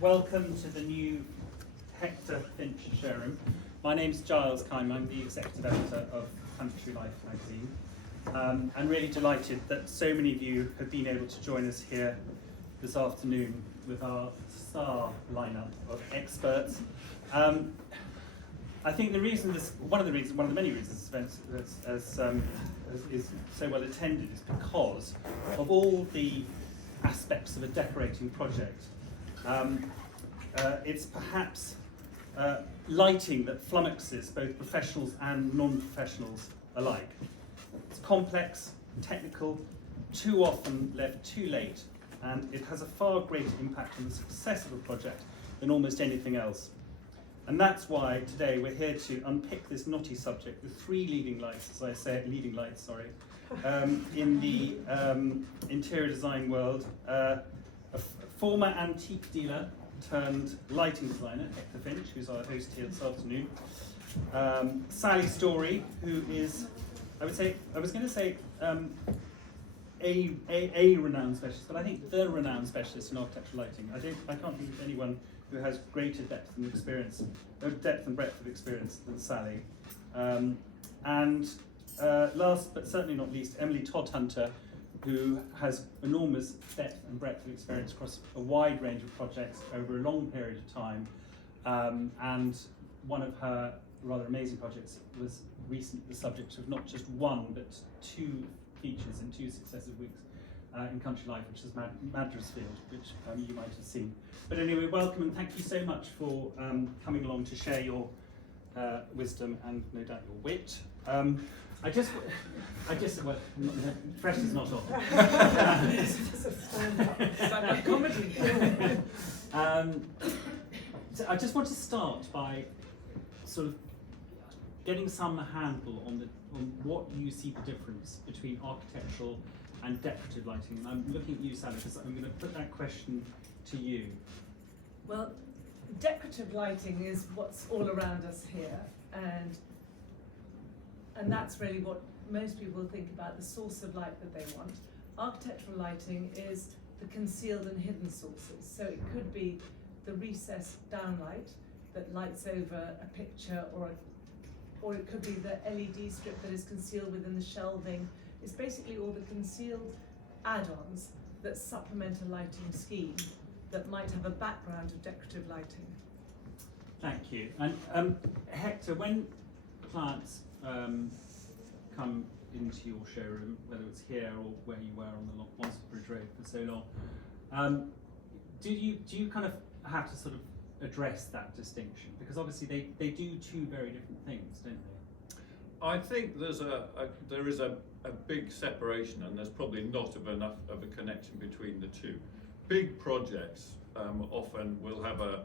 Welcome to the new Hector Finch showroom. My name's Giles Kime, I'm the executive editor of Country Life magazine. I'm really delighted that so many of you have been able to join us here this afternoon with our star lineup of experts. I think one of the many reasons this event is so well attended is because of all the aspects of a decorating project. It's perhaps lighting that flummoxes both professionals and non-professionals alike. It's complex, technical, too often left too late, and it has a far greater impact on the success of a project than almost anything else. And that's why today we're here to unpick this knotty subject with three leading lights, in the interior design world. A former antique dealer turned lighting designer, Hector Finch, who's our host here this afternoon. Sally Storey, who is, I was going to say a renowned specialist, but I think the renowned specialist in architectural lighting. I can't think of anyone who has greater depth and breadth of experience than Sally. And last but certainly not least, Emily Todhunter, who has enormous depth and breadth of experience across a wide range of projects over a long period of time. And one of her rather amazing projects was recently the subject of not just one, but two features in two successive weeks in Country Life, which is Madrasfield, which you might have seen. But anyway, welcome and thank you so much for coming along to share your wisdom and no doubt your wit. Fresh is not on. It's a stand-up. Stand-up comedy. So I just want to start by sort of getting some handle on what you see the difference between architectural and decorative lighting. And I'm looking at you, Sally, because I'm going to put that question to you. Well, decorative lighting is what's all around us here, and that's really what most people think about, the source of light that they want. Architectural lighting is the concealed and hidden sources. So it could be the recessed downlight that lights over a picture, or it could be the LED strip that is concealed within the shelving. It's basically all the concealed add-ons that supplement a lighting scheme that might have a background of decorative lighting. Thank you. And Hector, when clients come into your showroom, whether it's here or where you were on the Wanstead Bridge Road for so long, do you kind of have to sort of address that distinction? Because obviously they do two very different things, don't they? I think there is a big separation, and there's probably not enough of a connection between the two. Big projects often will have a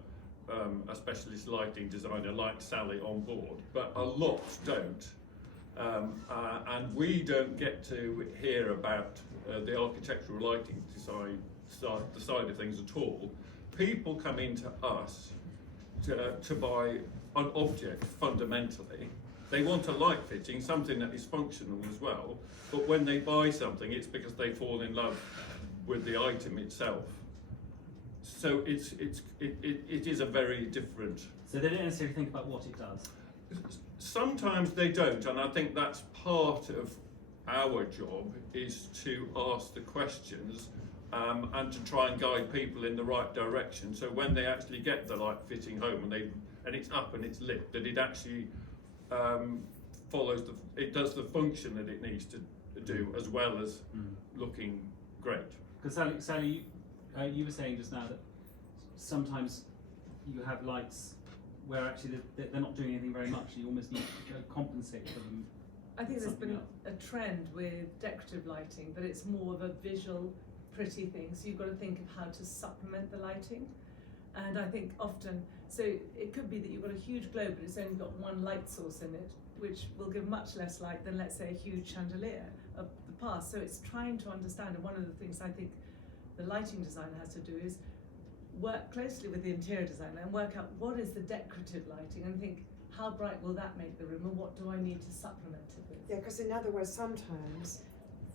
specialist lighting designer like Sally on board, but a lot don't. And we don't get to hear about the architectural lighting the side of things at all. People come into us to buy an object fundamentally. They want a light fitting, something that is functional as well, but when they buy something, it's because they fall in love with the item itself. So it is a very different. So they don't necessarily think about what it does. Sometimes they don't, and I think that's part of our job, is to ask the questions and to try and guide people in the right direction. So when they actually get the light fitting home and it's up and it's lit, that it actually it does the function that it needs to do, as well as looking great. Because Sally, you were saying just now that sometimes you have lights where actually they're not doing anything very much, and you almost need to compensate for them. I think there's been a trend with decorative lighting that it's more of a visual, pretty thing. So you've got to think of how to supplement the lighting. And I think often, so it could be that you've got a huge globe, but it's only got one light source in it, which will give much less light than, let's say, a huge chandelier of the past. So it's trying to understand, and one of the things I think the lighting designer has to do is work closely with the interior designer and work out what is the decorative lighting, and think, how bright will that make the room, and what do I need to supplement it with? Yeah, because in other words, sometimes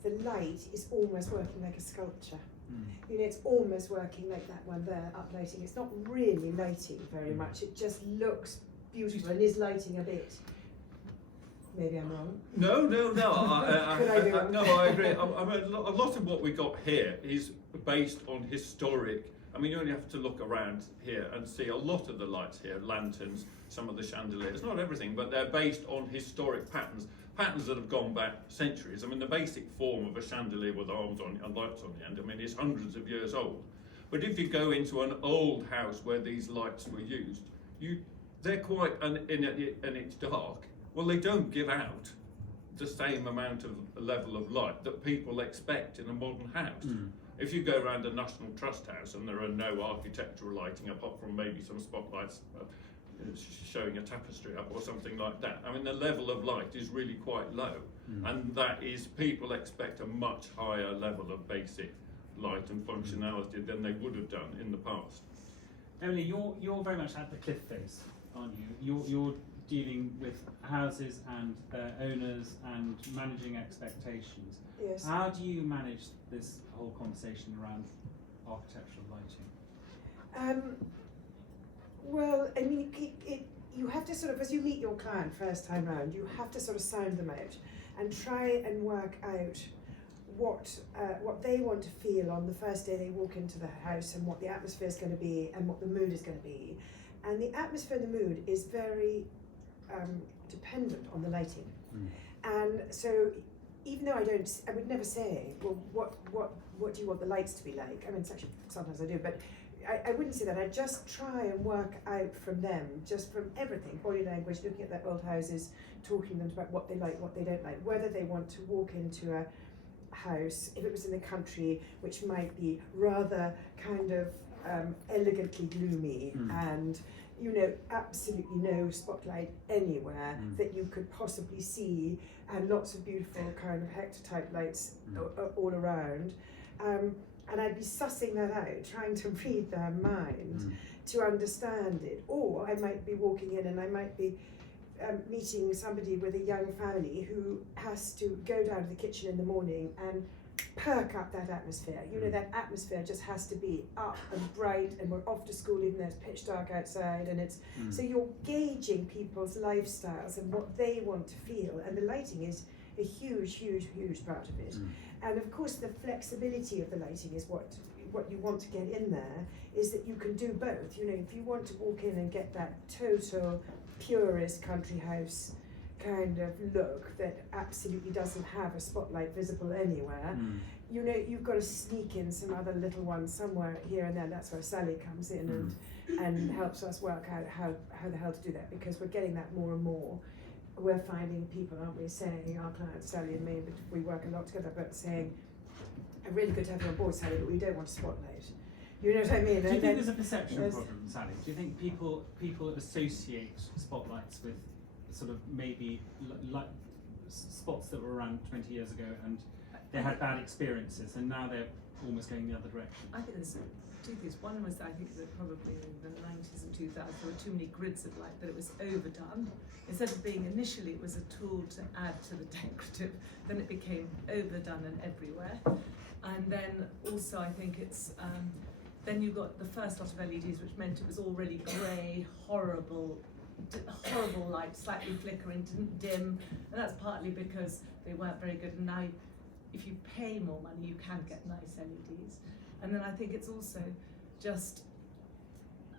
the light is almost working like a sculpture. You know, it's almost working like that one there, uplighting. It's not really lighting very much. It just looks beautiful and is lighting a bit. Maybe I'm wrong. No. Could I be wrong? No, I agree. I mean, a lot of what we got here is based on historic. I mean, you only have to look around here and see a lot of the lights here, lanterns, some of the chandeliers, not everything, but they're based on historic patterns that have gone back centuries. I mean, the basic form of a chandelier with arms on it and lights on the end, I mean, is hundreds of years old. But if you go into an old house where these lights were used, they're quite, and it's dark, well, they don't give out the same amount of level of light that people expect in a modern house. If you go around a National Trust house and there are no architectural lighting apart from maybe some spotlights showing a tapestry up or something like that, I mean, the level of light is really quite low, and that is, people expect a much higher level of basic light and functionality than they would have done in the past. Emily, you're very much at the cliff face, aren't you? You're dealing with houses and their owners and managing expectations. Yes. How do you manage this whole conversation around architectural lighting? Well, I mean, you have to sort of, as you meet your client first time round, you have to sort of sound them out and try and work out what they want to feel on the first day they walk into the house, and what the atmosphere is going to be and what the mood is going to be. And the atmosphere and the mood is very dependent on the lighting. And so, even though I would never say, well, what do you want the lights to be like? I mean, it's actually, sometimes I do, but I wouldn't say that. I just try and work out from them, just from everything, body language, looking at their old houses, talking to them about what they like, what they don't like, whether they want to walk into a house, if it was in the country, which might be rather kind of elegantly gloomy and, you know, absolutely no spotlight anywhere that you could possibly see, and lots of beautiful kind of Hector type lights all around. And I'd be sussing that out, trying to read their mind to understand it. Or I might be walking in and I might be meeting somebody with a young family who has to go down to the kitchen in the morning and perk up that atmosphere. You know, that atmosphere just has to be up and bright, and we're off to school even though it's pitch dark outside, and it's so you're gauging people's lifestyles and what they want to feel, and the lighting is a huge part of it. And of course the flexibility of the lighting is what you want to get in there, is that you can do both. You know, if you want to walk in and get that total purist country house kind of look that absolutely doesn't have a spotlight visible anywhere, you know, you've got to sneak in some other little ones somewhere here and there. That's where Sally comes in and helps us work out how the hell to do that, because we're getting that more and more. We're finding people, aren't we, saying, our clients, Sally and me, but we work a lot together, but saying, I'm really good to have you on board, Sally, but we don't want a spotlight. You know what I mean? Do you think there's a perception problem, Sally? Do you think people associate spotlights with sort of maybe like spots that were around 20 years ago and they had bad experiences, and now they're almost going the other direction? I think there's two things. One was, I think that probably in the 90s and 2000s there were too many grids of light, that it was overdone. Instead of being initially, it was a tool to add to the decorative, then it became overdone and everywhere. And then also I think it's, then you got the first lot of LEDs, which meant it was already grey, horrible light, slightly flickering, didn't dim, and that's partly because they weren't very good. And now, if you pay more money, you can get nice LEDs. And then I think it's also just,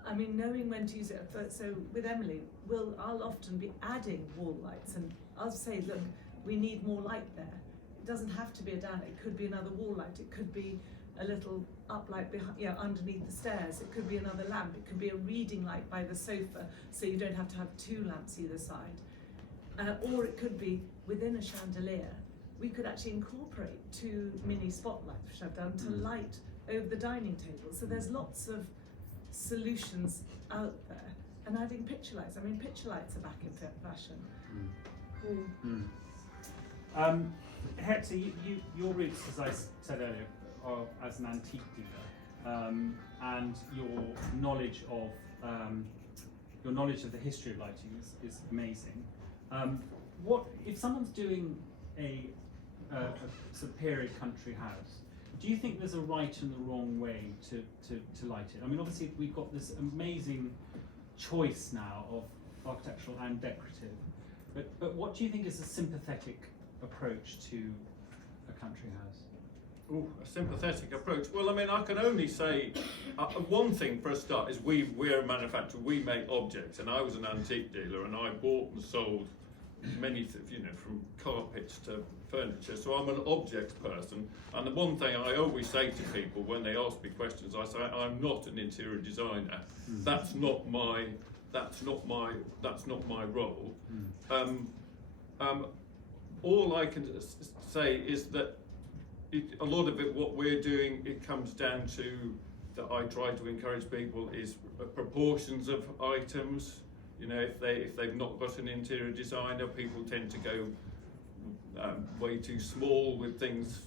I mean, knowing when to use it. So with Emily, I'll often be adding wall lights, and I'll say, look, we need more light there. It doesn't have to be a down. It could be another wall light. It could be a little uplight behind, you know, underneath the stairs. It could be another lamp. It could be a reading light by the sofa, so you don't have to have two lamps either side. Or it could be within a chandelier. We could actually incorporate two mini spotlights, which I've done, to light over the dining table. So there's lots of solutions out there. And adding picture lights. I mean, picture lights are back in fashion. Hector, your roots, as I said earlier, are as an antique dealer, and your knowledge of the history of lighting is amazing. What if someone's doing a sort of period country house? Do you think there's a right and a wrong way to light it? I mean, obviously we've got this amazing choice now of architectural and decorative, but what do you think is a sympathetic approach to a country house? Ooh, a sympathetic approach. Well, I mean, I can only say one thing for a start is we're a manufacturer. We make objects, and I was an antique dealer, and I bought and sold many, from carpets to furniture. So I'm an objects person, and the one thing I always say to people when they ask me questions, I say I'm not an interior designer. That's not my role. All I can say is that a lot of it, what we're doing, it comes down to that I try to encourage people is proportions of items. If they've not got an interior designer, people tend to go way too small with things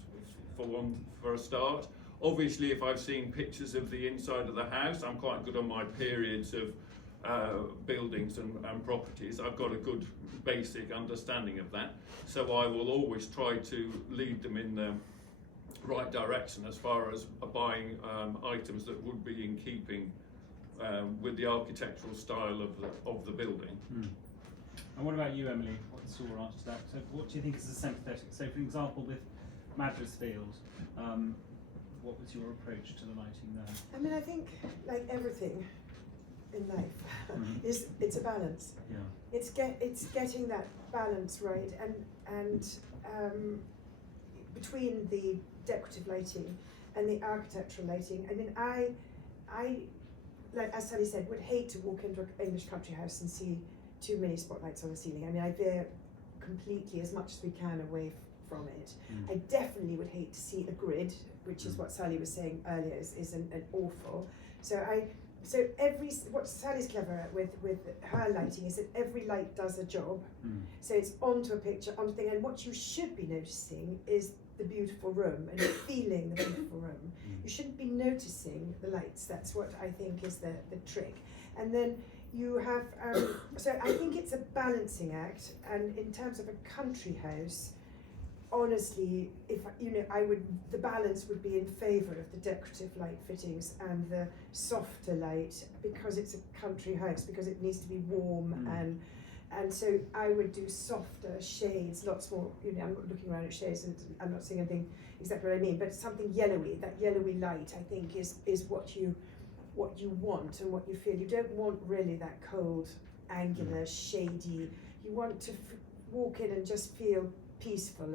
for a start. Obviously, if I've seen pictures of the inside of the house, I'm quite good on my periods of buildings and properties. I've got a good basic understanding of that, so I will always try to lead them in the right direction as far as buying items that would be in keeping with the architectural style of the building. And what about you, Emily? What's your answer to that? So what do you think is a sympathetic? So for example, with Madresfield, what was your approach to the lighting there? I mean, I think like everything in life, it's a balance. Yeah. It's getting that balance right, and between the decorative lighting and the architectural lighting. I mean, I like as Sally said, would hate to walk into an English country house and see too many spotlights on the ceiling. I mean, I veer completely as much as we can away from it. I definitely would hate to see a grid, which is what Sally was saying earlier is an awful. So what Sally's clever at with her lighting is that every light does a job. So it's onto a picture, onto thing, and what you should be noticing is the beautiful room and feeling the beautiful room. You shouldn't be noticing the lights. That's what I think is the trick. And then you have, so I think it's a balancing act, and in terms of a country house, honestly, if the balance would be in favour of the decorative light fittings and the softer light, because it's a country house, because it needs to be warm and so I would do softer shades, lots more. I'm not looking around at shades and I'm not seeing anything exactly what I mean, but something yellowy. That yellowy light, I think, is what you want and what you feel. You don't want really that cold, angular, shady. You want to walk in and just feel peaceful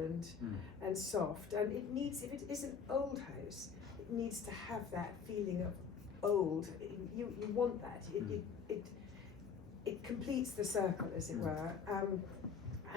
and soft, and it needs, if it is an old house, it needs to have that feeling of old. You want that. It completes the circle, as it were.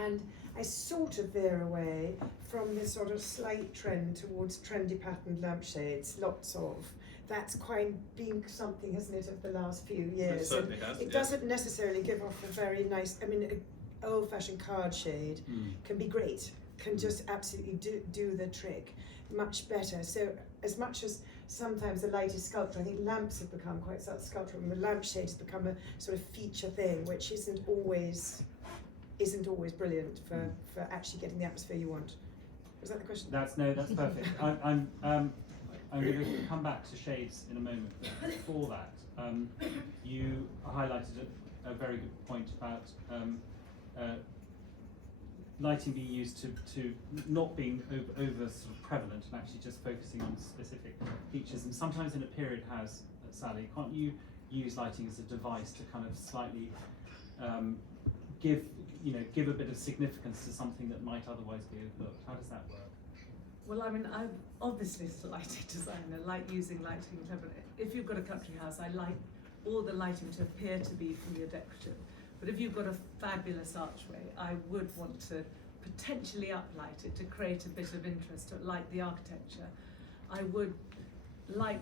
And I sort of veer away from this sort of slight trend towards trendy patterned lampshades. Lots of. That's quite been something, hasn't it, of the last few years? It certainly has. It doesn't necessarily give off a very nice. I mean, old-fashioned card shade can be great, can just absolutely do the trick much better. So as much as sometimes the light is sculpture, I think lamps have become quite sculptural, and the lampshade has become a sort of feature thing, which isn't always brilliant for actually getting the atmosphere you want. Was that the question? That's perfect. I'm going to come back to shades in a moment, but before that, you highlighted a very good point about lighting being used to not being over sort of prevalent and actually just focusing on specific features. And sometimes in a period house, Sally, can't you use lighting as a device to kind of slightly give a bit of significance to something that might otherwise be overlooked? How does that work? Well, I mean, I'm obviously a lighting designer, like using lighting cleverly. If you've got a country house, I like all the lighting to appear to be from your decorative. But if you've got a fabulous archway, I would want to potentially uplight it to create a bit of interest, like the architecture. I would like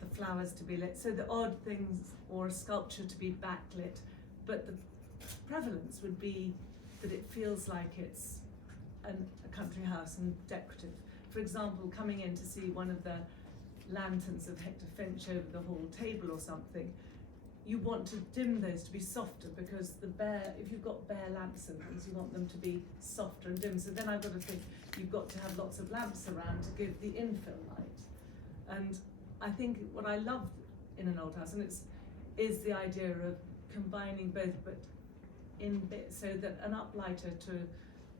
the flowers to be lit, so the odd things, or a sculpture to be backlit, but the prevalence would be that it feels like it's a country house and decorative. For example, coming in to see one of the lanterns of Hector Finch over the hall table or something, you want to dim those to be softer, because if you've got bare lamps and things, you want them to be softer and dim. So then I've got to think you've got to have lots of lamps around to give the infill light. And I think what I love in an old house, and is the idea of combining both, but in bits, so that an uplighter to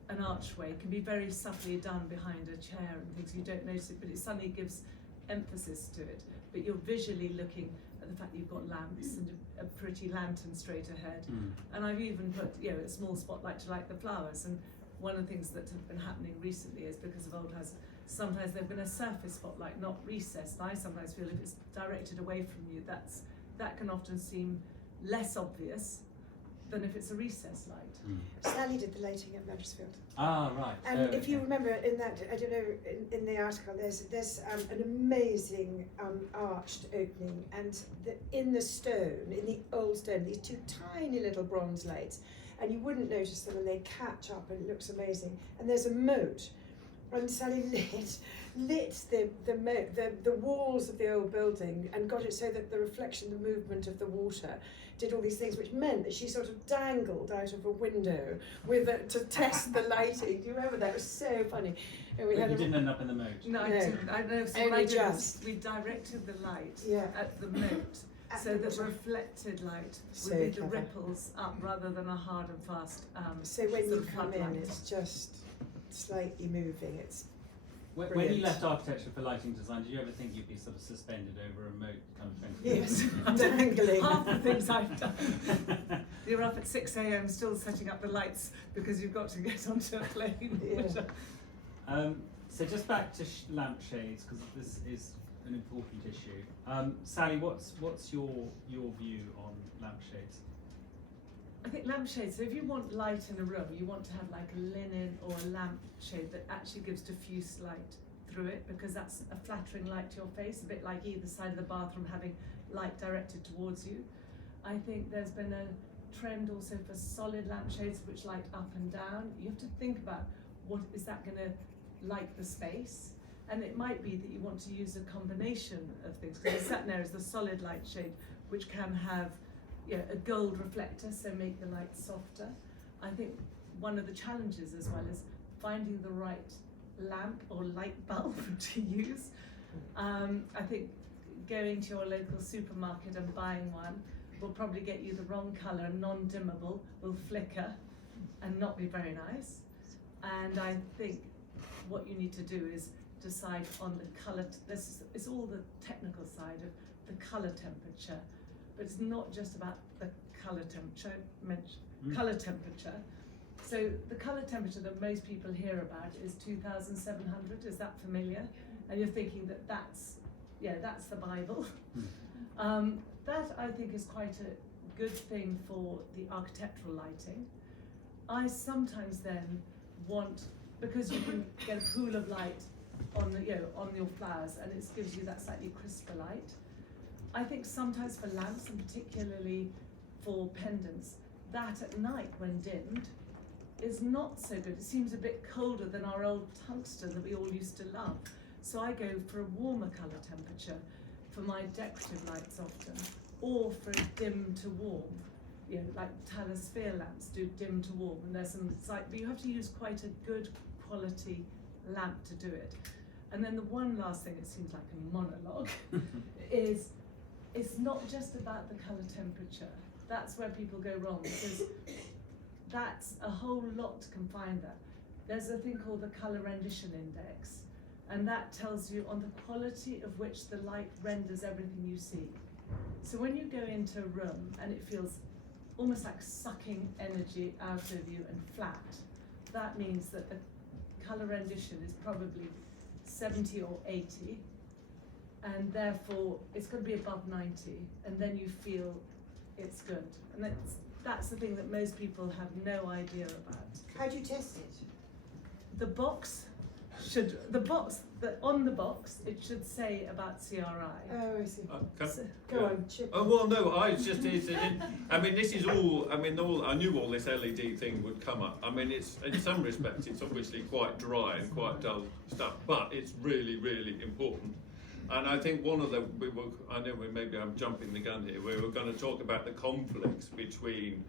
an archway can be very subtly done behind a chair and things. You don't notice it, but it suddenly gives emphasis to it. But you're visually looking at the fact that you've got lamps and a pretty lantern straight ahead. And I've even put, a small spotlight to light the flowers. And one of the things that have been happening recently is because of old houses, sometimes there've been a surface spotlight, not recessed. I sometimes feel if it's directed away from you, that can often seem less obvious than if it's a recessed light. Sally did the lighting at Mansfield. Ah, right. And if you remember in that, I don't know, in the article, there's an amazing arched opening, and in the stone, in the old stone, these two tiny little bronze lights, and you wouldn't notice them, and they catch up, and it looks amazing. And there's a moat, and Sally lit the walls of the old building and got it so that the reflection, the movement of the water, did all these things, which meant that she sort of dangled out of a window to test the lighting. Do you remember that? It was so funny. And But you didn't end up in the moat. No, I didn't. I know. So Only what I did just. was we directed the light Yeah. at the moat, At so the that water. reflected light So would be the clever. ripples up rather than a hard and fast. So when sort you of come in, floodlight. it's just slightly moving. It's When you Brilliant. left architecture for lighting design, did you ever think you'd be sort of suspended over a moat kind of thing? yes, dangling. Half the things I've done. You're up at 6 a.m. still setting up the lights because you've got to get onto a plane. Yeah. So just back to lampshades, because this is an important issue. Sally, what's your view on lampshades? I think lampshades, so if you want light in a room, you want to have like a linen or a lampshade that actually gives diffuse light through it, because that's a flattering light to your face, a bit like either side of the bathroom having light directed towards you. I think there's been a trend also for solid lampshades which light up and down. You have to think about what is that going to light the space, and it might be that you want to use a combination of things, because the sat there is the solid light shade which can have a gold reflector, so make the light softer. I think one of the challenges as well is finding the right lamp or light bulb to use. I think going to your local supermarket and buying one will probably get you the wrong colour, non-dimmable, will flicker and not be very nice. And I think what you need to do is decide on the colour, it's all the technical side of the colour temperature. But it's not just about the colour temperature, colour temperature. So the colour temperature that most people hear about is 2,700, is that familiar? And you're thinking that's the Bible. That I think is quite a good thing for the architectural lighting. I sometimes then want, because you can get a pool of light on your flowers, and it gives you that slightly crisper light. I think sometimes for lamps, and particularly for pendants, that at night when dimmed is not so good. It seems a bit colder than our old tungsten that we all used to love. So I go for a warmer colour temperature for my decorative lights often, or for a dim to warm. Like Talosphere lamps do dim to warm, and there's some but you have to use quite a good quality lamp to do it. And then the one last thing, it seems like a monologue, is it's not just about the colour temperature. That's where people go wrong, because that's a whole lot to confine that. There's a thing called the colour rendition index, and that tells you on the quality of which the light renders everything you see. So when you go into a room and it feels almost like sucking energy out of you and flat, that means that the colour rendition is probably 70 or 80, and therefore it's going to be above 90, and then you feel it's good. And that's the thing that most people have no idea about. How do you test it? On the box it should say about CRI. Oh, I see. So- Go on, Chip. Oh well, no. I mean, this is all. I mean, I knew all this LED thing would come up. I mean, it's in some respects, it's obviously quite dry and quite dull stuff, but it's really, really important. And I think one of the maybe I'm jumping the gun here. We were going to talk about the conflicts between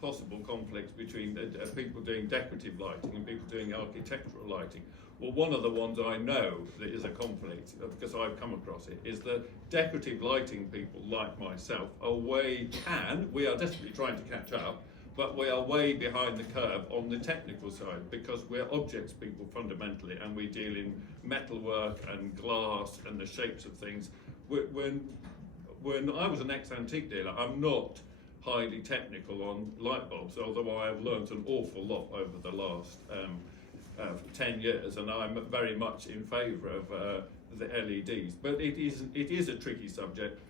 possible conflicts between people doing decorative lighting and people doing architectural lighting. Well, one of the ones I know that is a conflict, because I've come across it, is that decorative lighting people like myself are we are desperately trying to catch up, but we are way behind the curve on the technical side, because we're objects people fundamentally, and we deal in metalwork and glass and the shapes of things. When I was an ex-antique dealer, I'm not highly technical on light bulbs, although I have learnt an awful lot over the last 10 years, and I'm very much in favour of the LEDs. But it is a tricky subject.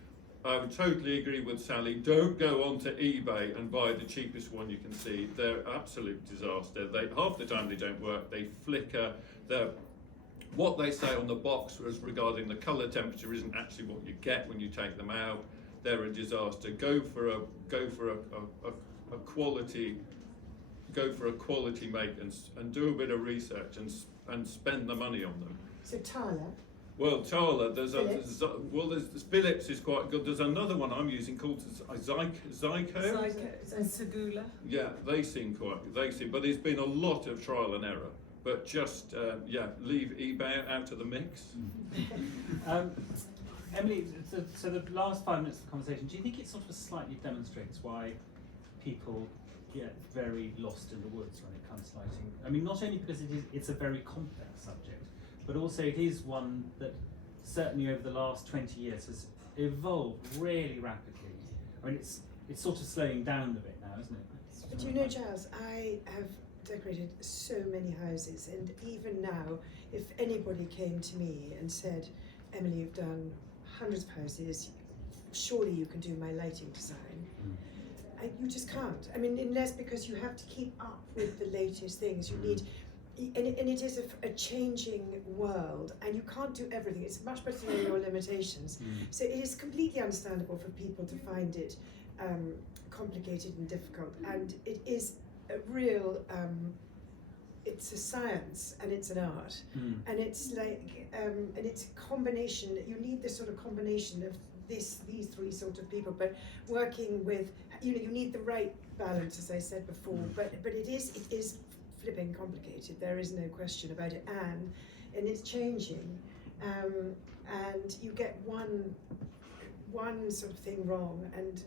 I would totally agree with Sally. Don't go onto eBay and buy the cheapest one you can see. They're absolute disaster. Half the time they don't work. They flicker. What they say on the box regarding the colour temperature isn't actually what you get when you take them out. They're a disaster. Go for a quality make and do a bit of research and spend the money on them. So Tala. Well, Tala, there's Philips is quite good. There's another one I'm using called Zyko. And Segula. Yeah, they seem, but there's been a lot of trial and error. But just leave eBay out of the mix. Emily, so the last 5 minutes of the conversation, do you think it sort of slightly demonstrates why people get very lost in the woods when it comes to lighting? I mean, not only because it's a very complex subject, but also it is one that certainly over the last 20 years has evolved really rapidly. I mean, it's sort of slowing down a bit now, isn't it? But you know, Giles, I have decorated so many houses, and even now, if anybody came to me and said, Emily, you've done hundreds of houses, surely you can do my lighting design. You just can't. I mean, unless, because you have to keep up with the latest things. You need, and it is a changing world, and you can't do everything. It's much better to know your limitations. So it is completely understandable for people to find it complicated and difficult, and it is a real, it's a science and it's an art, and it's like, and it's a combination. You need this sort of combination of these three sort of people, but working with, you need the right balance, as I said before. But it is flipping complicated. There is no question about it, and it's changing, and you get one sort of thing wrong, and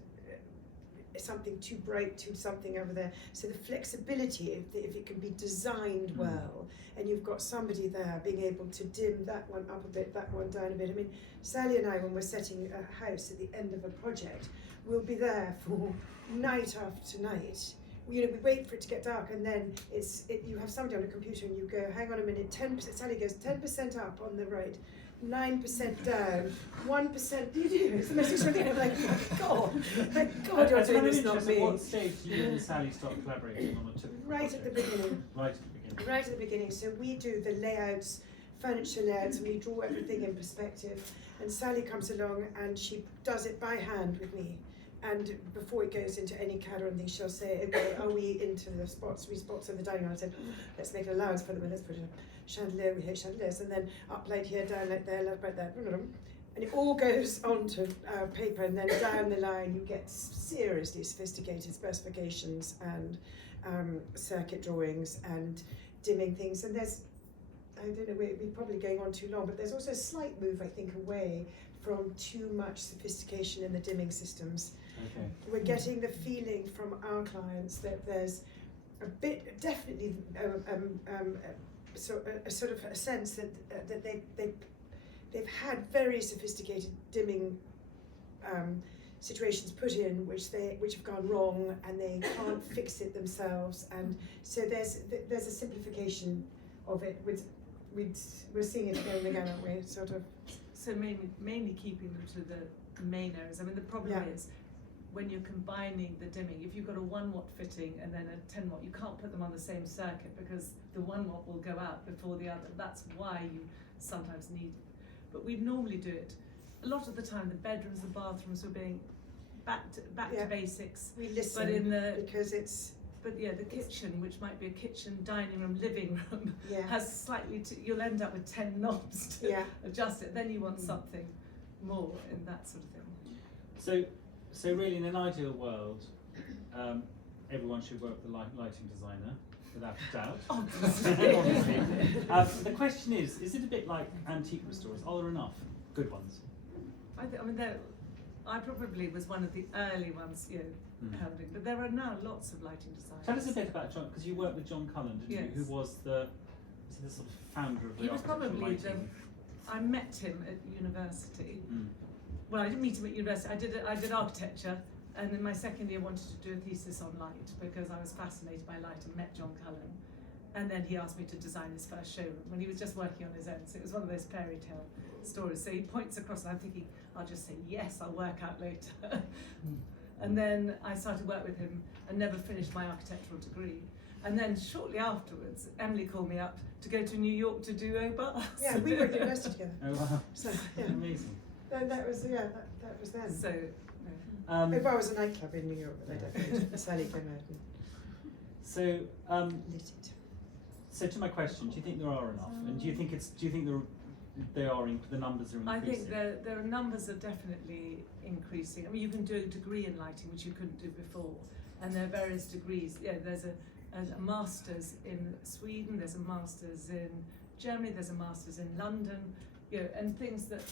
something too bright to something over there. So the flexibility, if it can be designed well, and you've got somebody there being able to dim that one up a bit, that one down a bit. I mean, Sally and I, when we're setting a house at the end of a project, we'll be there for night after night. We wait for it to get dark, and then you have somebody on a computer and you go, hang on a minute, 10%, Sally goes 10% up on the right, 9% down, 1%, you do, it's the most extraordinary thing. I'm like, my God, you're doing this, not me. At what stage do you and Sally start collaborating on a typical Right at the beginning. Right at the beginning. Right at the beginning. So we do the layouts, furniture layouts, and we draw everything in perspective. And Sally comes along and she does it by hand with me. And before it goes into any CAD or anything, she'll say, okay, are we into the spots of the dining room? I said, let's make an allowance for them, and let's put a chandelier, we hate chandeliers, and then up light here, down light there, left light there, and it all goes onto paper, and then down the line you get seriously sophisticated specifications and circuit drawings and dimming things. And there's, I don't know, we're probably going on too long, but there's also a slight move, I think, away from too much sophistication in the dimming systems. Okay. We're getting the feeling from our clients that there's a bit, definitely, a sort of a sense that they've had very sophisticated dimming situations put in, which have gone wrong, and they can't fix it themselves. And so there's a simplification of it. We're seeing it again and again, aren't we? Sort of. So mainly keeping them to the main areas. I mean, the problem is when you're combining the dimming, if you've got a 1 watt fitting and then a 10 watt, you can't put them on the same circuit because the 1 watt will go out before the other. That's why you sometimes need it. But we normally do it. A lot of the time, the bedrooms and bathrooms were being back to basics. We listen, but because it's. But the kitchen, which might be a kitchen, dining room, living room, Yeah. has slightly, you'll end up with 10 knobs to adjust it. Then you want something more in that sort of thing. So really, in an ideal world, everyone should work with a lighting designer. without a doubt. Obviously. Obviously. The question is it a bit like antique restorers? Are there enough good ones? I probably was one of the early ones, holding, but there are now lots of lighting designers. Tell us a bit about John, because you worked with John Cullen, didn't you? Who was the sort of founder of the He was architectural probably lighting? I met him at university. Mm. Well, I didn't meet him at university. I did architecture, and in my second year wanted to do a thesis on light because I was fascinated by light and met John Cullen. And then he asked me to design his first showroom when he was just working on his own. So it was one of those fairy tale stories. So he points across, and I'm thinking, I'll just say yes. I'll work out later. And then I started work with him and never finished my architectural degree. And then shortly afterwards, Emily called me up to go to New York to do OBAS. Yeah, we were at university together. Oh wow! So yeah, Amazing. that was that was then. So, OBAS was a nightclub in New York, but they decorated. Sally came out and So, lit it. so to my question, do you think there are enough? And do you think the numbers are increasing? I think there are numbers are definitely increasing. I mean, you can do a degree in lighting, which you couldn't do before, and there are various degrees. Yeah, there's a master's in Sweden, there's a master's in Germany, there's a master's in London, and things that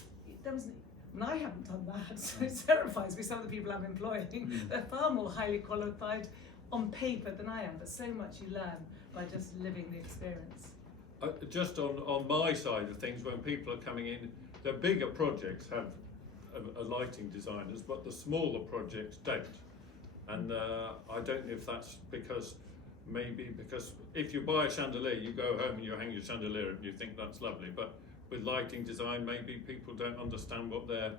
there was. And I haven't done that, so it terrifies me. Some of the people I'm employing, they're far more highly qualified on paper than I am, but so much you learn by just living the experience. Just on my side of things, when people are coming in, the bigger projects have a lighting designers, but the smaller projects don't. And I don't know if that's because if you buy a chandelier, you go home and you hang your chandelier and you think that's lovely. But with lighting design, maybe people don't understand what they're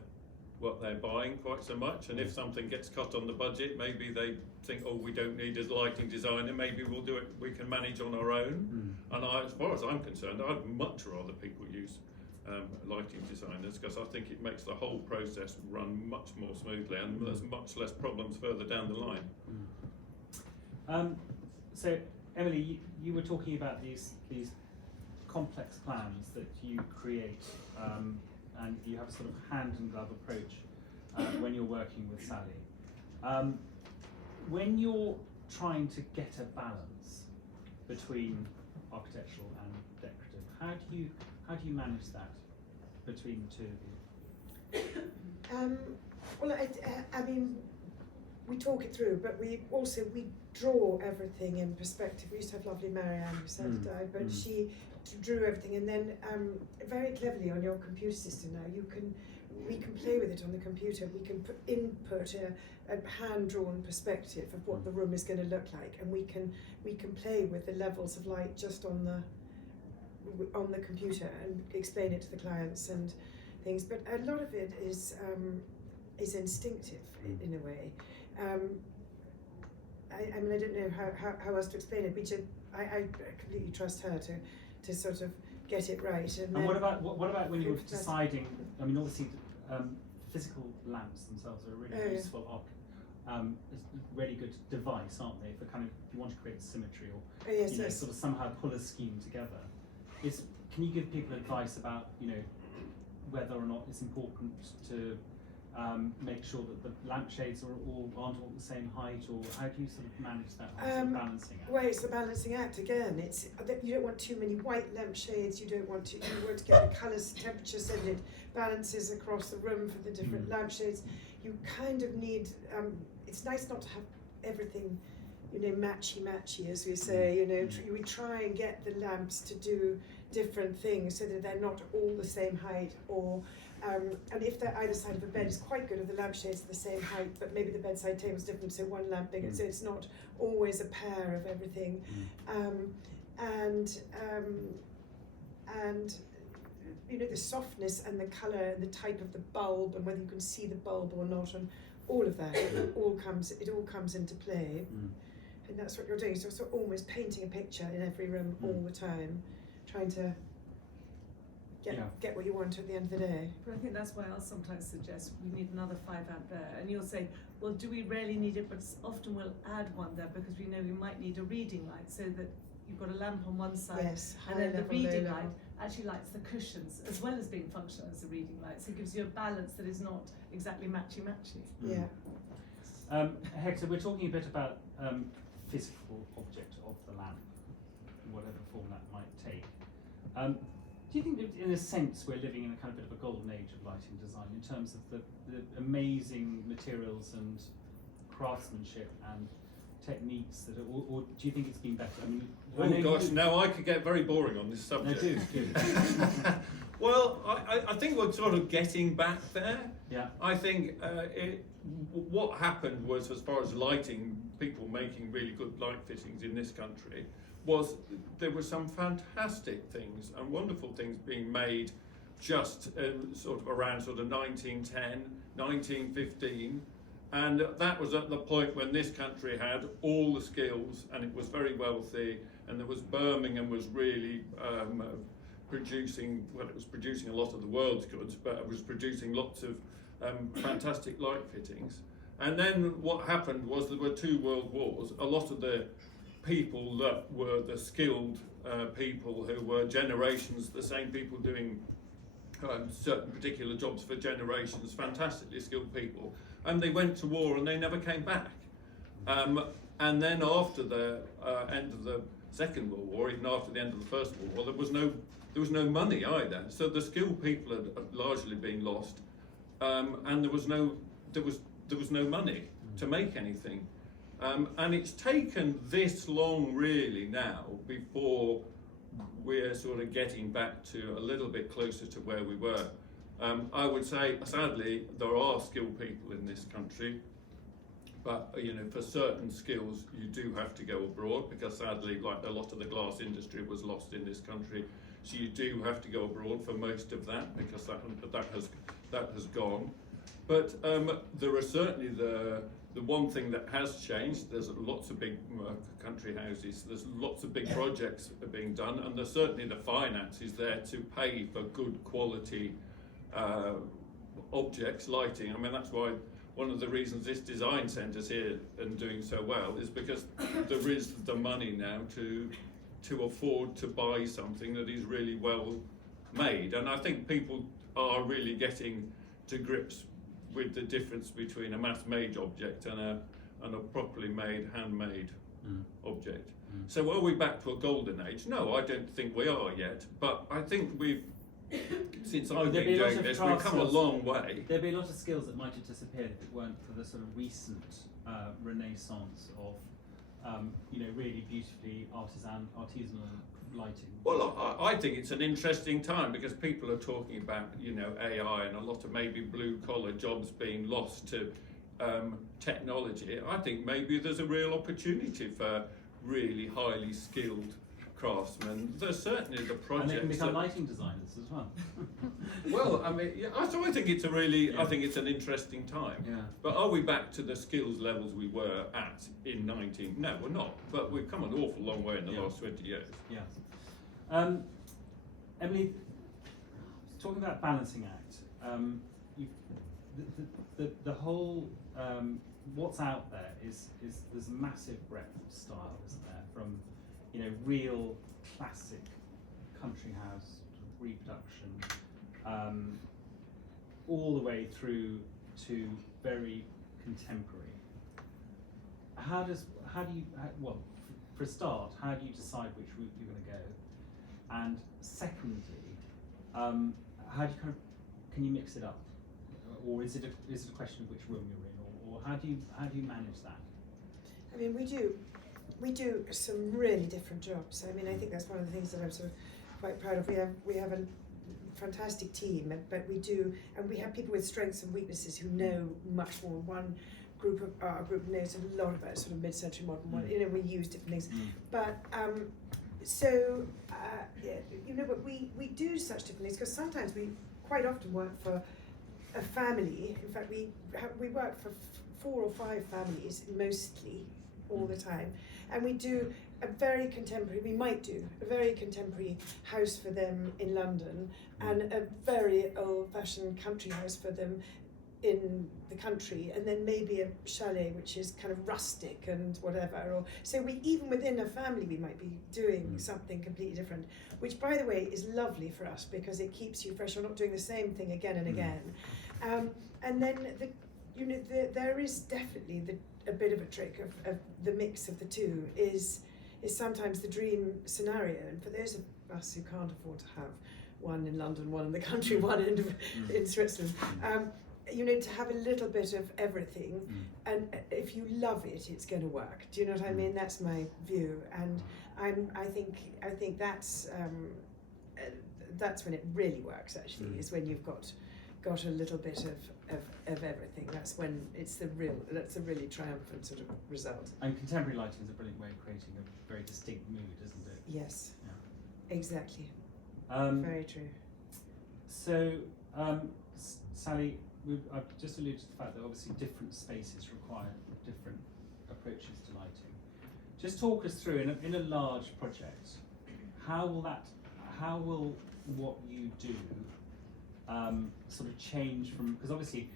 buying quite so much. And if something gets cut on the budget, maybe they think, oh, we don't need a lighting designer, maybe we'll do it, we can manage on our own. And as far as I'm concerned, I'd much rather people use lighting designers, because I think it makes the whole process run much more smoothly, and there's much less problems further down the line. So Emily, you were talking about these complex plans that you create, and you have a sort of hand and glove approach when you're working with Sally. When you're trying to get a balance between architectural and decorative, how do you manage that between the two of you? Well, I mean, we talk it through, but we draw everything in perspective. We used to have lovely Marianne, who sadly died, but she drew everything, and then very cleverly on your computer system now, we can play with it on the computer. We can input a hand-drawn perspective of what the room is going to look like, and we can play with the levels of light just on the computer and explain it to the clients and things. But a lot of it is instinctive in a way. I mean, I don't know how else to explain it. I completely trust her to sort of get it right. And what about when you're deciding? I mean, obviously, physical lamps themselves are a really useful, really good device, aren't they? For if you want to create symmetry or sort of somehow pull a scheme together. Can you give people advice about whether or not it's important to make sure that the lampshades aren't all the same height, or how do you sort of manage that sort of balancing act? Well, it's the balancing act again. It's you don't want too many white lampshades. You want to get the colours, temperature, so that it balances across the room for the different lampshades. You kind of need. It's nice not to have everything, matchy, as we say. We try and get the lamps to do different things so that they're not all the same height, or. And if they're either side of a bed, it's quite good if the lampshades are the same height, but maybe the bedside table's different, so one lamp bigger, so it's not always a pair of everything. And the softness and the colour and the type of the bulb and whether you can see the bulb or not, and all of that, it all comes into play. And that's what you're doing. So sort of almost painting a picture in every room all the time, trying to get what you want at the end of the day. But I think that's why I'll sometimes suggest we need another 5 out there, and you'll say, well, do we really need it? But often we'll add one there because we know we might need a reading light, so that you've got a lamp on one side, and then the reading light actually lights the cushions as well as being functional as a reading light, so it gives you a balance that is not exactly matchy. Hector, we're talking a bit about physical object of the lamp. whatever form that might take. Do you think that in a sense we're living in a kind of bit of a golden age of lighting design in terms of the amazing materials and craftsmanship and techniques that are, or do you think it's been better? I mean, Oh gosh, now I could get very boring on this subject. No, do. Well, I think we're sort of getting back there. Yeah. I think what happened was, as far as lighting, people making really good light fittings in this country, was there were some fantastic things and wonderful things being made just sort of around sort of 1910, 1915. And that was at the point when this country had all the skills and it was very wealthy, and there was Birmingham was really producing, well, it was producing a lot of the world's goods, but it was producing lots of fantastic light fittings. And then what happened was there were 2 world wars. A lot of the people that were the skilled people who were generations, the same people doing certain particular jobs for generations, fantastically skilled people, and they went to war and they never came back. And then after the end of the Second World War, even after the end of the First World War, there was no money either. So the skilled people had largely been lost, and there was no money to make anything. And it's taken this long really now before we're sort of getting back to a little bit closer to where we were. I would say, sadly, there are skilled people in this country, but for certain skills you do have to go abroad, because sadly, like a lot of the glass industry was lost in this country, so you do have to go abroad for most of that, because that has gone. But there are certainly the one thing that has changed. There's lots of big country houses, there's lots of big projects are being done, and there's certainly the finances there to pay for good quality objects, lighting. I mean, that's why one of the reasons this design centre's here and doing so well is because there is the money now to afford to buy something that is really well made. And I think people are really getting to grips with the difference between a mass-made object and a properly made, handmade object. So are we back to a golden age? No, I don't think we are yet, but I think since I've been doing this, we've come a long way. There'd be a lot of skills that might have disappeared if it weren't for the sort of recent renaissance of really beautifully artisanal lighting. Well, I think it's an interesting time because people are talking about AI and a lot of maybe blue collar jobs being lost to technology. I think maybe there's a real opportunity for really highly skilled craftsmen. There's certainly the projects. And they can become lighting designers as well. Well, I mean, so I think it's I think it's an interesting time. Yeah. But are we back to the skills levels we were at in 19? No, we're not. But we've come an awful long way in the last 20 years. Yeah. Emily, talking about balancing act, the whole what's out there is there's a massive breadth of style, isn't there? From real classic country house reproduction, all the way through to very contemporary. For a start, how do you decide which route you're going to go? And secondly, how do you can you mix it up, or is it a question of which room you're in, or how do you manage that? I mean, we do some really different jobs. I mean, I think that's one of the things that I'm sort of quite proud of. We have a fantastic team, but we have people with strengths and weaknesses who know much more. One group knows a lot about sort of mid-century modern one. We use different things, but but we do such different things because sometimes we quite often work for a family. In fact, we work for 4 or 5 families mostly all the time, and we do we might do a very contemporary house for them in London and a very old-fashioned country house for them in the country, and then maybe a chalet which is kind of rustic and whatever. Or so we, even within a family, we might be doing something completely different, which by the way is lovely for us because it keeps you fresh. You're not doing the same thing again and again. And then there is definitely a bit of a trick of the mix of the two is is sometimes the dream scenario. And for those of us who can't afford to have one in London, one in the country, one in Switzerland, to have a little bit of everything, and if you love it, it's going to work. Do you know what I mean? That's my view, and I think that's when it really works. Actually, is when you've got a little bit of everything. That's when that's a really triumphant sort of result. And contemporary lighting is a brilliant way of creating a very distinct mood, isn't it? Yes, yeah. Exactly. Very true. So, Sally, I've just alluded to the fact that obviously different spaces require different approaches to lighting. Just talk us through, in a large project, how will what you do sort of change from, because obviously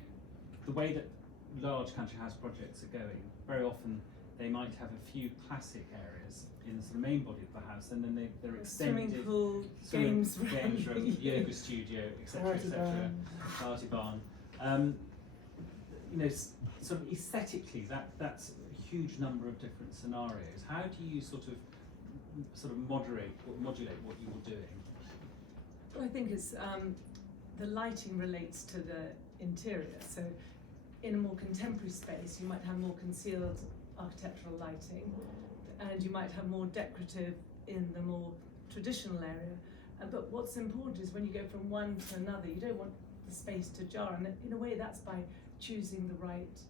the way that large country house projects are going, very often they might have a few classic areas in the sort of main body of the house, and then they're extended. Swimming pool, games room, yoga studio, etc., etc., party barn. Sort of aesthetically, that's a huge number of different scenarios. How do you sort of modulate what you're doing? Well, I think it's the lighting relates to the interior. So, in a more contemporary space, you might have more concealed architectural lighting, and you might have more decorative in the more traditional area. But what's important is when you go from one to another, you don't want the space to jar, and in a way that's by choosing the right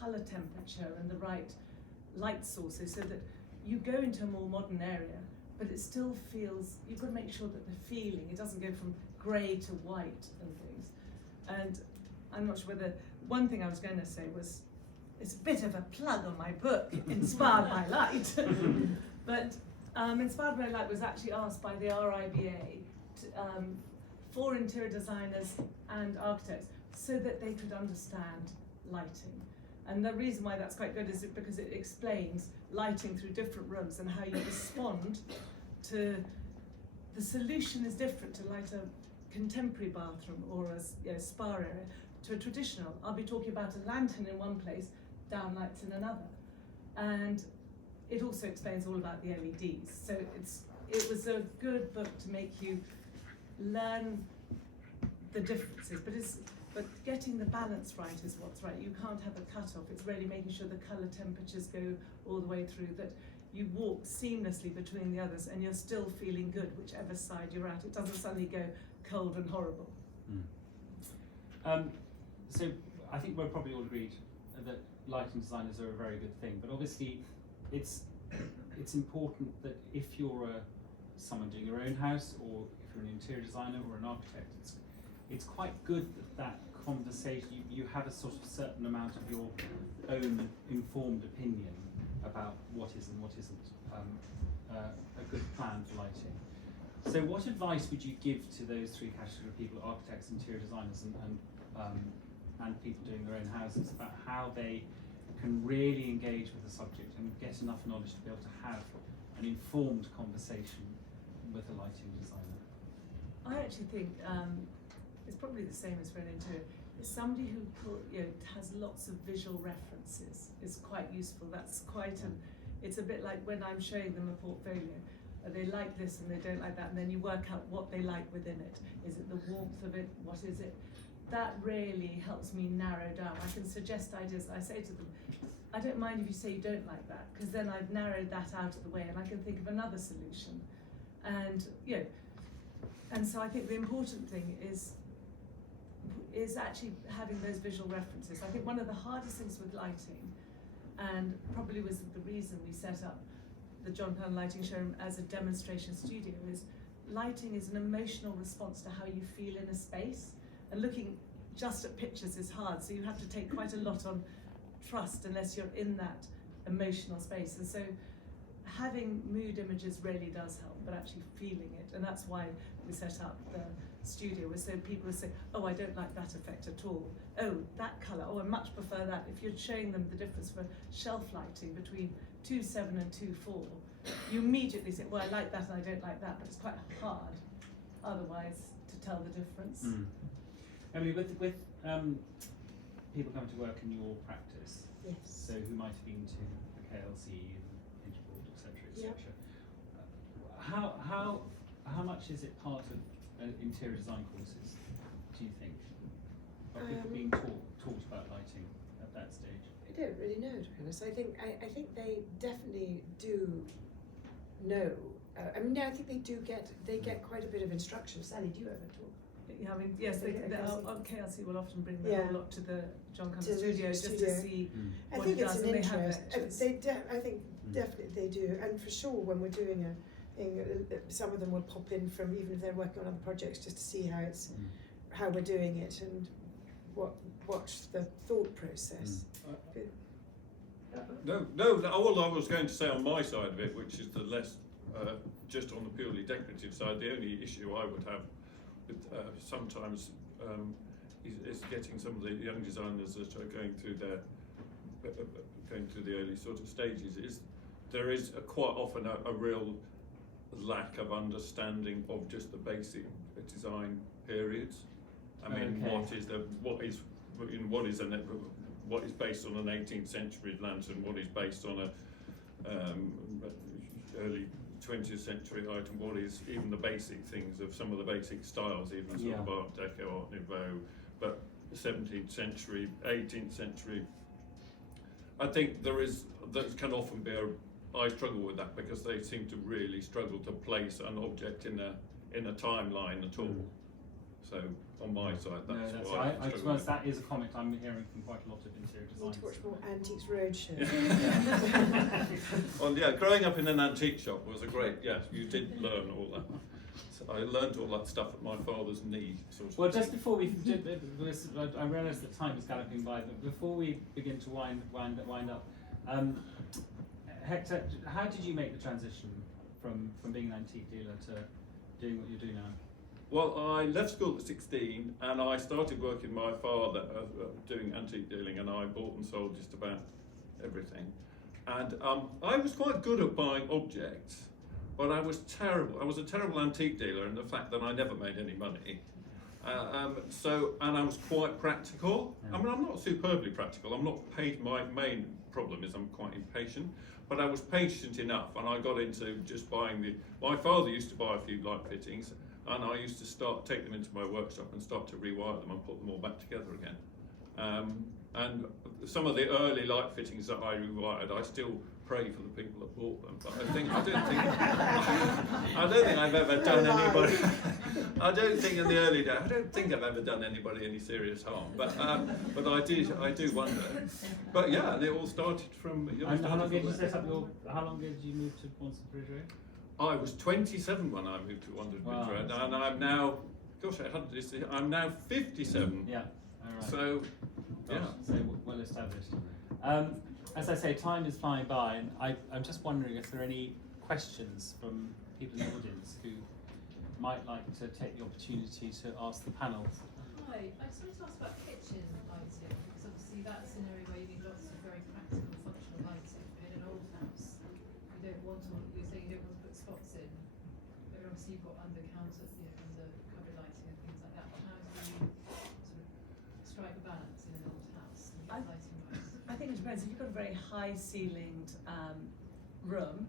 colour temperature and the right light sources, so that you go into a more modern area, but it still feels, you've got to make sure that the feeling, it doesn't go from grey to white and things. And I'm not sure whether, one thing I was going to say was, it's a bit of a plug on my book, Inspired by Light. But Inspired by Light was actually asked by the RIBA for interior designers and architects so that they could understand lighting. And the reason why that's quite good is because it explains lighting through different rooms and how you respond to, the solution is different to light a contemporary bathroom or a spa area to a traditional. I'll be talking about a lantern in one place, downlights in another. And it also explains all about the LEDs. So it was a good book to make you learn the differences, but getting the balance right is what's right. You can't have a cut-off. It's really making sure the colour temperatures go all the way through, that you walk seamlessly between the others and you're still feeling good, whichever side you're at. It doesn't suddenly go cold and horrible. So I think we're probably all agreed that lighting designers are a very good thing, but obviously it's important that if you're someone doing your own house, or if you're an interior designer or an architect, it's quite good that conversation, you have a sort of certain amount of your own informed opinion about what is and what isn't a good plan for lighting. So what advice would you give to those three categories of people, architects, interior designers and people doing their own houses, about how they can really engage with the subject and get enough knowledge to be able to have an informed conversation with a lighting designer? I actually think it's probably the same as for an interior. It's somebody who has lots of visual references is quite useful. That's quite it's a bit like when I'm showing them a portfolio. They like this and they don't like that, and then you work out what they like within it. Is it the warmth of it? What is it? That really helps me narrow down. I can suggest ideas. I say to them, I don't mind if you say you don't like that, because then I've narrowed that out of the way and I can think of another solution. And and so I think the important thing is actually having those visual references. I think one of the hardest things with lighting, and probably was the reason we set up the John Pell Lighting Showroom as a demonstration studio, is lighting is an emotional response to how you feel in a space, and looking just at pictures is hard, so you have to take quite a lot on trust unless you're in that emotional space. And so having mood images really does help, but actually feeling it, and that's why we set up the studio, was so people would say, oh, I don't like that effect at all, oh, that colour, oh, I much prefer that. If you're showing them the difference for shelf lighting between 2.7 and 2.4, you immediately say, well, I like that and I don't like that, but it's quite hard otherwise to tell the difference. Emily, with people coming to work in your practice, Yes. so who might have been to the KLC and Inchboard, etc., Yeah. etc. How much is it part of interior design courses, do you think? Are people being taught about lighting at that stage? I don't really know, to be honest. I think they definitely do know. I mean, I think they get quite a bit of instruction. Sally, do you ever talk? Yeah, I mean, yes, our KLC will often bring the Yeah. whole lot to the John To Cunter the studio just to studio. see I what think it it's does, an and they have interest. lectures. I think definitely they do, and for sure when we're doing a thing, some of them will pop in from, even if they're working on other projects, just to see how we're doing it and watch the thought process. No, all I was going to say on my side of it, which is the less, just on the purely decorative side, the only issue I would have with sometimes is getting some of the young designers that are going through the early sort of stages, is there is quite often a real lack of understanding of just the basic design periods. I mean, Okay. what is based on an 18th century lantern, what is based on a early 20th century item, what is even the basic things of some of the basic styles, even sort of Art Deco, Art Nouveau, but 17th century, 18th century. I think that can often be I struggle with that because they seem to really struggle to place an object in a timeline at all. So on my side, that's why I struggle with that is a comment I'm hearing from quite a lot of interior You need designers. to watch more Antiques Roadshow. Well, yeah, growing up in an antique shop was a great, yes, you did learn all that. So I learned all that stuff at my father's knee, sort of. Well, just before we do this, I realise that time is galloping by, but before we begin to wind up, Hector, how did you make the transition from being an antique dealer to doing what you do now? Well, I left school at 16 and I started working with my father doing antique dealing, and I bought and sold just about everything. And I was quite good at buying objects, but I was terrible. I was a terrible antique dealer in the fact that I never made any money. And I was quite practical. Yeah. I mean, I'm not superbly practical. I'm not my main problem is I'm quite impatient, but I was patient enough, and I got into just buying my father used to buy a few light fittings, and I used to take them into my workshop and start to rewire them and put them all back together again. And some of the early light fittings that I rewired, I still pray for the people that bought them. But I don't think I've ever done anybody. I don't think in the early days. I don't think I've ever done anybody any serious harm. But I do wonder. But yeah, and it all started from. And how long did you set up How long did you move to Wandsworth Bridge Road? I was 27 when I moved to Wandsworth Bridge Road, and I'm now. Gosh, I'm now 57. Yeah. All right. So, yeah. So well established. As I say, time is flying by, and I'm just wondering if there are any questions from people in the audience who might like to take the opportunity to ask the panel. Hi, I just wanted to ask about kitchen lighting, because obviously that's an area where you need lots of very practical, functional lighting. In an old house, you don't want to, you're saying you don't want to put spots in, but obviously you've got under counter, under cupboard lighting and things like that. But how do you sort of strike a balance in an old house and get lighting right? I think it depends. If you've got a very high ceilinged room,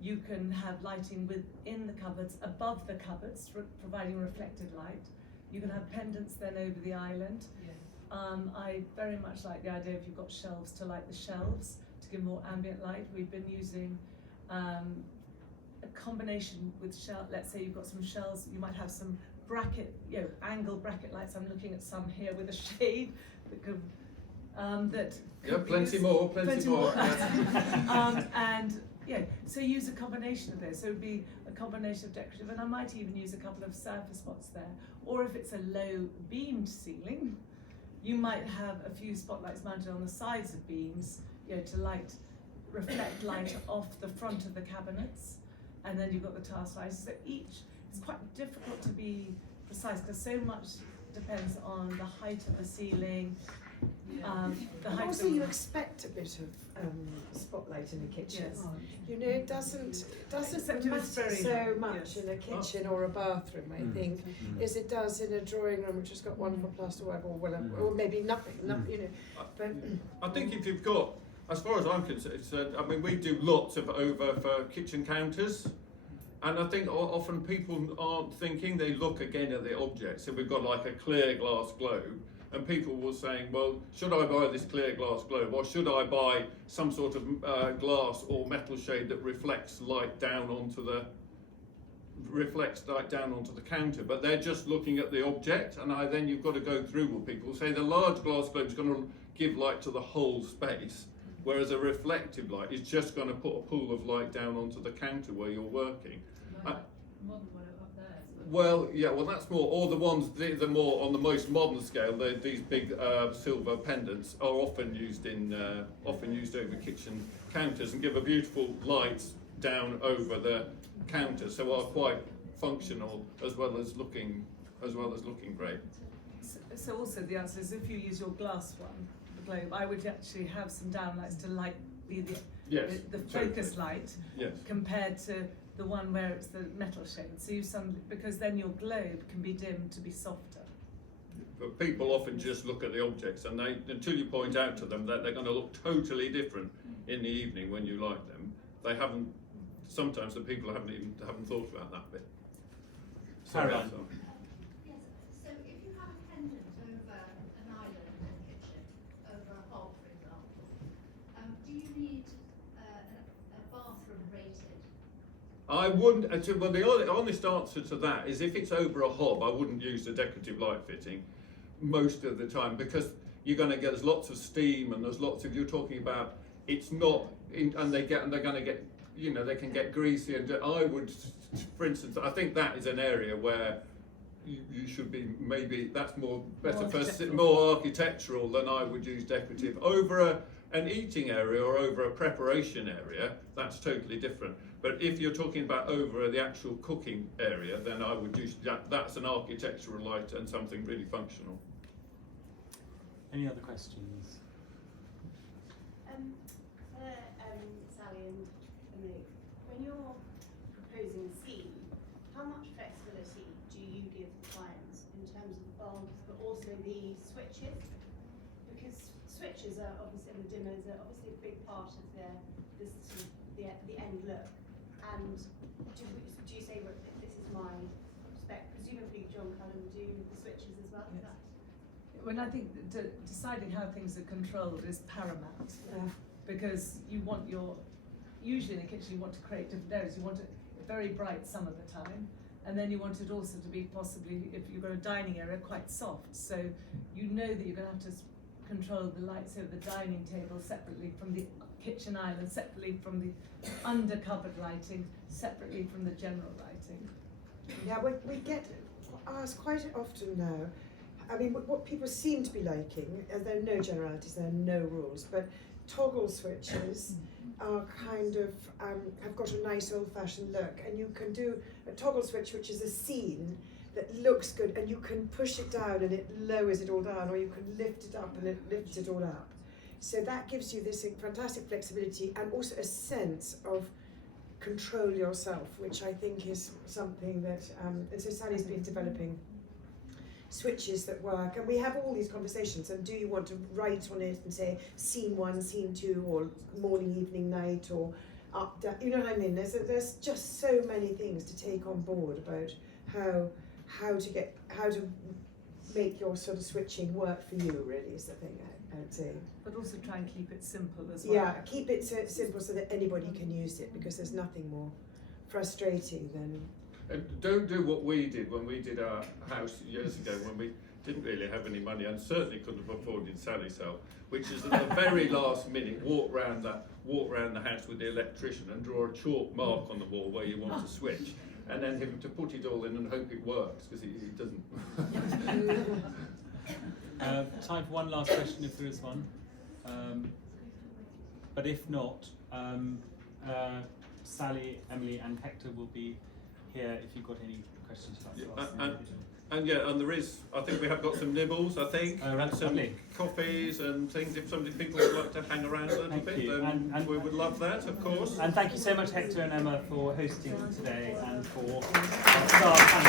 you can have lighting within the cupboards, above the cupboards, providing reflected light. You can have pendants then over the island. Yeah. I very much like the idea if you've got shelves to light the shelves to give more ambient light. We've been using a combination with let's say you've got some shelves, you might have some bracket, angle bracket lights. I'm looking at some here with a shade that could Plenty more. And so use a combination of those. So it would be a combination of decorative, and I might even use a couple of surface spots there. Or if it's a low beamed ceiling, you might have a few spotlights mounted on the sides of beams, to reflect light off the front of the cabinets, and then you've got the task lights. So it's quite difficult to be precise because so much depends on the height of the ceiling. The height Also, of you expect a bit of spotlight in a kitchen. Yes. It doesn't Except if it's matter very so high, much yes. in a kitchen or a bathroom, I think, as it does in a drawing room which has got wonderful plasterwork or maybe nothing. But I think if you've got As far as I'm concerned, I mean, we do lots of over for kitchen counters, and I think often people aren't thinking, they look again at the object. So we've got like a clear glass globe, and people will saying, well, should I buy this clear glass globe, or should I buy some sort of glass or metal shade that reflects light down onto the counter? But they're just looking at the object, and then you've got to go through with people. Say the large glass globe is going to give light to the whole space, whereas a reflective light is just going to put a pool of light down onto the counter where you're working. Modern one up there. Well, yeah, well that's more, or the ones, the more on the most modern scale, these big silver pendants are often used over kitchen counters and give a beautiful light down over the counter, so are quite functional as well as looking great. So also the answer is, if you use your glass one, the globe, I would actually have some downlights to be the focus light, Yes. compared to the one where it's the metal shade. So because then your globe can be dimmed to be softer. But people often just look at the objects, and until you point out to them that they're going to look totally different in the evening when you light them, sometimes the people haven't thought about that bit. Carry on. Yes, so if you have a pendant over an island in the kitchen, over a hob, for example, do you need a bathroom rated? I wouldn't. Well, the honest answer to that is, if it's over a hob, I wouldn't use the decorative light fitting most of the time, because you're going to get, there's lots of steam, and there's lots of, you're talking about, it's not, and they're going to get, they can get greasy, and I would, for instance, I think that is an area where you should be, maybe that's more architectural than I would use decorative. Over an eating area or over a preparation area, that's totally different. But if you're talking about over the actual cooking area, then I would use that's an architectural light and something really functional. Any other questions? Sally and Emily, when you're proposing a scheme, how much flexibility do you give clients in terms of the bulbs, but also the switches? Because switches are obviously, and the dimmers are obviously a big part of the end look. And do you say, well, this is my spec? Presumably John Cullen do the switches as well. Yes. When I think deciding how things are controlled is paramount, because you want usually in a kitchen you want to create different areas. You want it very bright some of the time, and then you want it also to be possibly, if you've got a dining area, quite soft. So you know that you're going to have to control the lights over the dining table separately from the kitchen island, separately from the undercovered lighting, separately from the general lighting. Yeah, we get asked quite often now. I mean, what people seem to be liking, there are no generalities, there are no rules, but toggle switches are kind of, have got a nice old-fashioned look, and you can do a toggle switch which is a scene that looks good, and you can push it down and it lowers it all down, or you can lift it up and it lifts it all up. So that gives you this fantastic flexibility and also a sense of control yourself, which I think is something that, and so Sally's been developing switches that work, and we have all these conversations, and do you want to write on it and say scene 1, scene 2, or morning, evening, night, or up, down, you know what I mean? There's just so many things to take on board about how to make your sort of switching work for you, really, is the thing I'd say. But also try and keep it simple as well. Yeah, keep it simple so that anybody can use it, because there's nothing more frustrating than... And don't do what we did when we did our house years ago, when we didn't really have any money and certainly couldn't have afforded Sally's help, which is at the very last minute walk round the house with the electrician and draw a chalk mark on the wall where you want to switch, and then him to put it all in and hope it works, because he doesn't. Time for one last question if there is one. But if not, Sally, Emily and Hector will be here if you've got any questions you'd like to ask. And there is, I think we have got some nibbles, I think, and some lovely. coffees and things. If people would like to hang around a little Thank bit, you. then And we would love that, of course. And thank you so much, Hector and Emma, for hosting today, and for our staff.